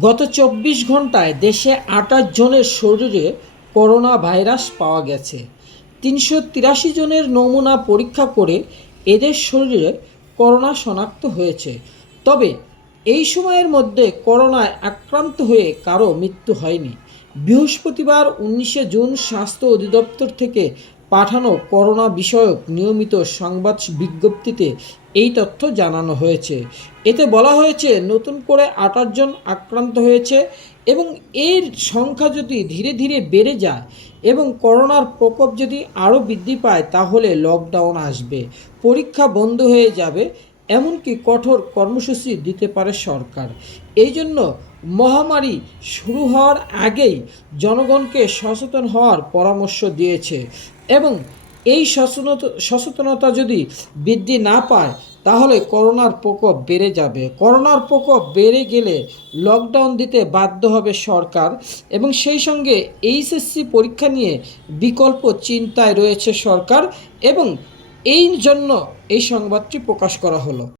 গত ২৪ ঘন্টায় দেশে ২৮ জনের শরীরে করোনা ভাইরাস পাওয়া গেছে। ৩৮৩ জনের নমুনা পরীক্ষা করে এদের শরীরে করোনা শনাক্ত হয়েছে। তবে এই সময়ের মধ্যে করোনায় আক্রান্ত হয়ে কারো মৃত্যু হয়নি। বৃহস্পতিবার ১৯শে জুন স্বাস্থ্য অধিদপ্তর থেকে পাঠানো করোনা বিষয়ক নিয়মিত সংবাদ বিজ্ঞপ্তিতে এই তথ্য জানানো হয়েছে। এতে বলা হয়েছে নতুন করে ২৮ জন আক্রান্ত হয়েছে এবং এর সংখ্যা যদি ধীরে ধীরে বেড়ে যায় এবং করোনার প্রকোপ যদি আরও বৃদ্ধি পায় তাহলে লকডাউন আসবে, পরীক্ষা বন্ধ হয়ে যাবে, এমনকি কঠোর কর্মসূচি দিতে পারে সরকার। এই জন্য মহামারী শুরু হওয়ার আগেই জনগণকে সচেতন হওয়ার পরামর্শ দিয়েছে এবং এই সচেতনতা যদি বৃদ্ধি না পায় তাহলে করোনার প্রকোপ বেড়ে যাবে। করোনার প্রকোপ বেড়ে গেলে লকডাউন দিতে বাধ্য হবে সরকার এবং সেই সঙ্গে এইচএসসি পরীক্ষা নিয়ে বিকল্প চিন্তায় রয়েছে সরকার এবং এই জন্য এই সংবাদটি প্রকাশ করা হলো।